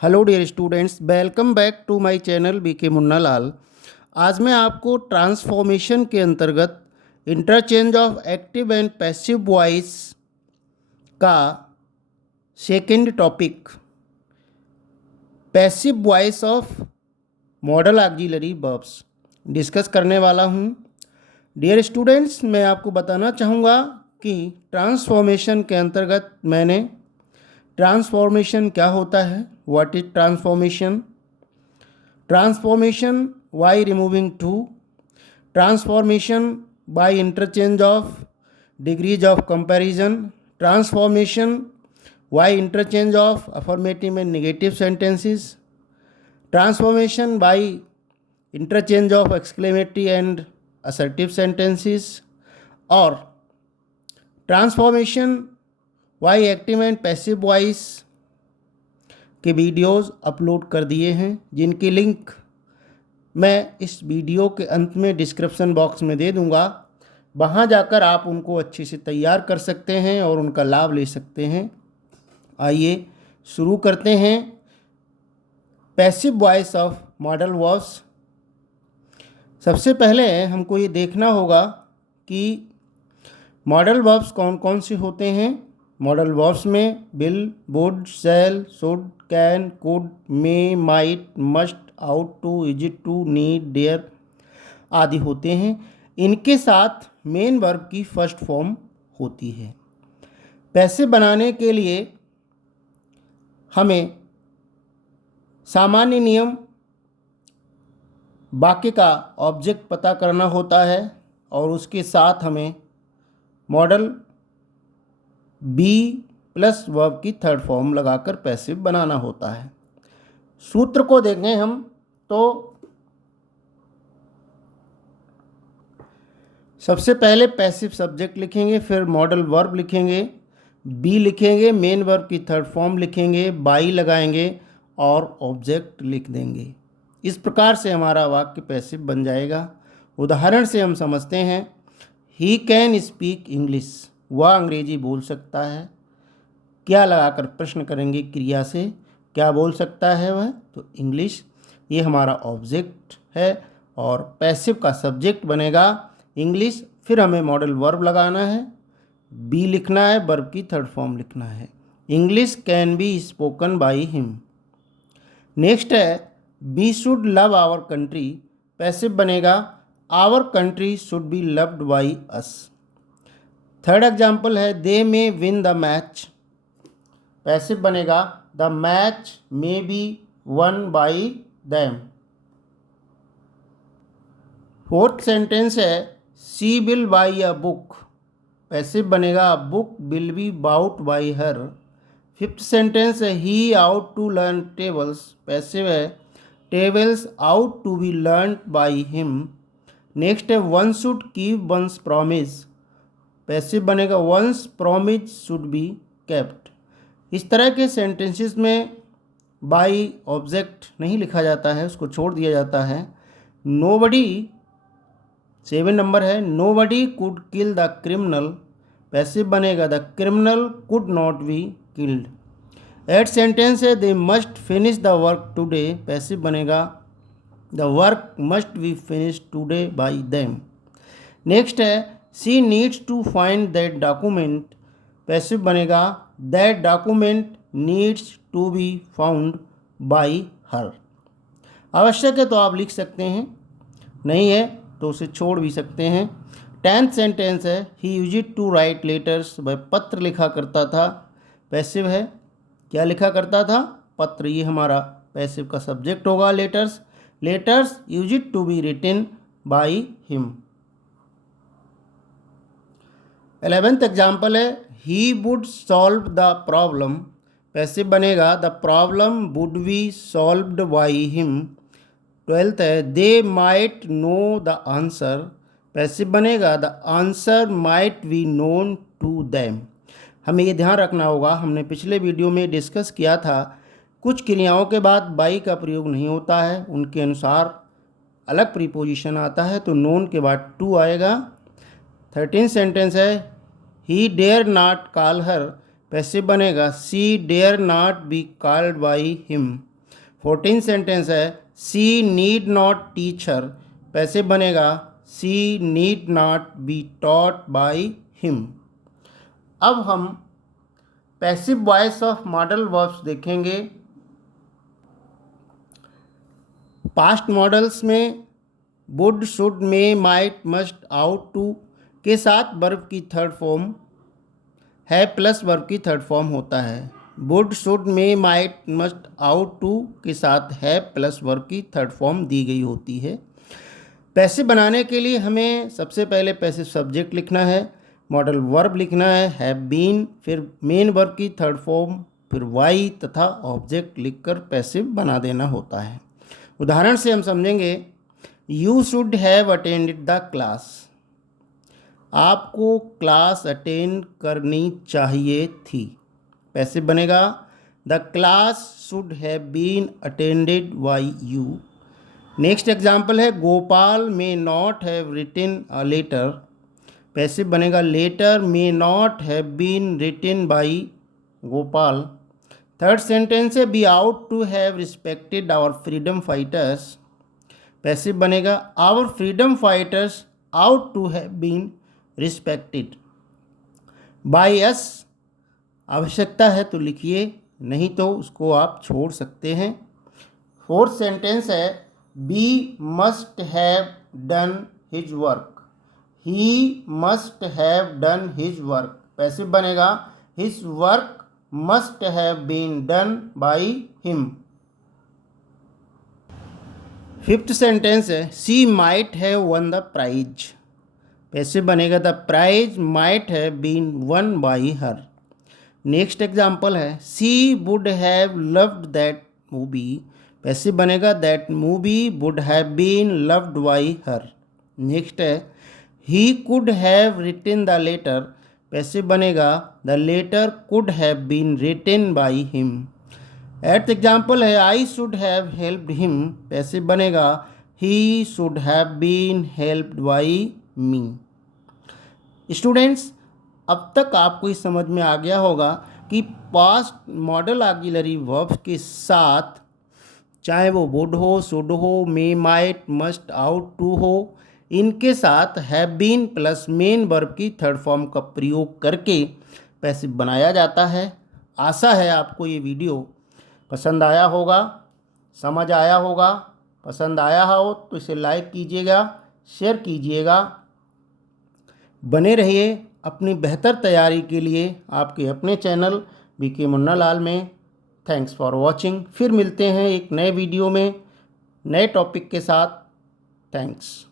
Hello dear students, welcome back to my channel BK Munna Lal. आज मैं आपको ट्रांसफॉर्मेशन के अंतर्गत interchange of active and passive voice का second topic passive voice of modal auxiliary verbs discuss करने वाला हूँ। डियर स्टूडेंट्स, मैं आपको बताना चाहूँगा कि ट्रांसफॉर्मेशन के अंतर्गत मैंने ट्रांसफॉर्मेशन क्या होता है, what is transformation, transformation by removing too, transformation by interchange of degrees of comparison, transformation by interchange of affirmative and negative sentences, transformation by interchange of exclamatory and assertive sentences और transformation by active and passive voice के videos upload कर दिए हैं, जिनकी link मैं इस video के अंत में डिस्क्रिप्शन बॉक्स में दे दूंगा। वहां जाकर आप उनको अच्छे से तैयार कर सकते हैं और उनका लाभ ले सकते हैं। आइए शुरू करते हैं passive voice of modal verbs. सबसे पहले हमको ये देखना होगा कि मॉडल वर्ब्स कौन कौन से होते हैं। मॉडल वर्ब्स में will, would, shall, should, can, could, may, might, must, ought to, is it to, need, dare आदि होते हैं। इनके साथ मेन वर्ब की फर्स्ट फॉर्म होती है। पैसिव बनाने के लिए हमें सामान्य नियम वाक्य का ऑब्जेक्ट पता करना होता है और उसके साथ हमें मॉडल बी प्लस वर्ब की थर्ड फॉर्म लगाकर पैसिव बनाना होता है। सूत्र को देखें हम तो सबसे पहले पैसिव सब्जेक्ट लिखेंगे, फिर मॉडल वर्ब लिखेंगे, बी लिखेंगे, मेन वर्ब की थर्ड फॉर्म लिखेंगे, बाई लगाएंगे और ऑब्जेक्ट लिख देंगे। इस प्रकार से हमारा वाक्य पैसिव बन जाएगा। उदाहरण से हम समझते हैं, ही कैन स्पीक इंग्लिश, वह अंग्रेजी बोल सकता है। क्या लगाकर प्रश्न करेंगे क्रिया से, क्या बोल सकता है वह, तो इंग्लिश। ये हमारा ऑब्जेक्ट है और पैसिव का सब्जेक्ट बनेगा इंग्लिश। फिर हमें मॉडल वर्ब लगाना है, बी लिखना है, वर्ब की थर्ड फॉर्म लिखना है। English can be spoken by him. Next है we should love our country, passive बनेगा our country should be loved by us. Third example है they may win the match, passive बनेगा the match may be won by them. Fourth sentence है she will buy a book, passive बनेगा book will be bought by her. Fifth sentence है he ought to learn tables, passive है tables out to be learn by him. Next है one should keep one's promise, passive बनेगा one's promise should be kept. इस तरह के sentences में by object नहीं लिखा जाता है, उसको छोड़ दिया जाता है। नोबडी 7 नंबर है nobody could kill the criminal, passive बनेगा the criminal could not be killed. 8 sentence है they must finish the work today, passive बनेगा the work must be finish today by them. Next है she needs to find that document, passive बनेगा that document needs to be found by her. आवश्यक है तो आप लिख सकते हैं, नहीं है तो उसे छोड़ भी सकते हैं। 10th सेंटेंस है he used to write letters, वह पत्र लिखा करता था, पैसिव है क्या लिखा करता था, पत्र। ये हमारा पैसिव का सब्जेक्ट होगा letters. Letters used to be written by him. 11th example है he would solve the problem, passive बनेगा the problem would be solved by him. 12th है they might know the answer, passive बनेगा the answer might be known to them. हमें ये ध्यान रखना होगा, हमने पिछले वीडियो में डिस्कस किया था कुछ क्रियाओं के बाद बाई का प्रयोग नहीं होता है, उनके अनुसार अलग प्रीपोजिशन आता है, तो नोन के बाद टू आएगा। 13th सेंटेंस है he dare not call her, passive बनेगा she dare not be called by him. 14 sentence है she need not teach her, passive बनेगा she need not be taught by him. अब हम passive voice of modal verbs देखेंगे। Past modals में would, should, may, might, must, ought to के साथ verb की third form है प्लस वर्ब की थर्ड फॉर्म होता है। Would, should, may, might, must, ought to के साथ है प्लस वर्ब की थर्ड फॉर्म दी गई होती है। पैसिव बनाने के लिए हमें सबसे पहले पैसिव सब्जेक्ट लिखना है, मॉडल वर्ब लिखना है हैव बीन, फिर मेन वर्ब की थर्ड फॉर्म, फिर वाई तथा ऑब्जेक्ट लिखकर पैसिव बना देना होता है। उदाहरण से हम समझेंगे, you should have attended the class, आपको क्लास अटेंड करनी चाहिए थी, पैसिव बनेगा the class should have been attended by you. Next example है Gopal may not have written a letter, passive बनेगा letter may not have been written by Gopal. Third sentence है we ought to have respected our freedom fighters, passive बनेगा our freedom fighters ought to have been respected by us. आवश्यकता है तो लिखिए, नहीं तो उसको आप छोड़ सकते हैं। फोर्थ सेंटेंस है he must have done his work, he must have done his work, passive बनेगा his work must have been done by him. Fifth sentence है she might have won the prize, passive बनेगा the prize might have been won by her. Next example है she would have loved that movie, passive बनेगा that movie would have been loved by her. Next है he could have written the letter, passive बनेगा the letter could have been written by him. Eighth example है I should have helped him, passive बनेगा he should have been helped by me. Students, अब तक आपको इस समझ में आ गया होगा कि पास्ट मॉडल ऑक्सिलरी वर्ब्स के साथ चाहे वो वुड हो, शुड हो, may, might, must, ought to हो, इनके साथ have been plus main verb की थर्ड फॉर्म का प्रयोग करके पैसिव बनाया जाता है। आशा है आपको ये वीडियो पसंद आया होगा, समझ आया होगा। पसंद आया हो तो इसे लाइक कीजिएगा, शेयर कीजिएगा। बने रहिए अपनी बेहतर तैयारी के लिए आपके अपने चैनल बीके मुन्ना लाल में। Thanks for watching. फिर मिलते हैं एक नए वीडियो में नए टॉपिक के साथ। थैंक्स।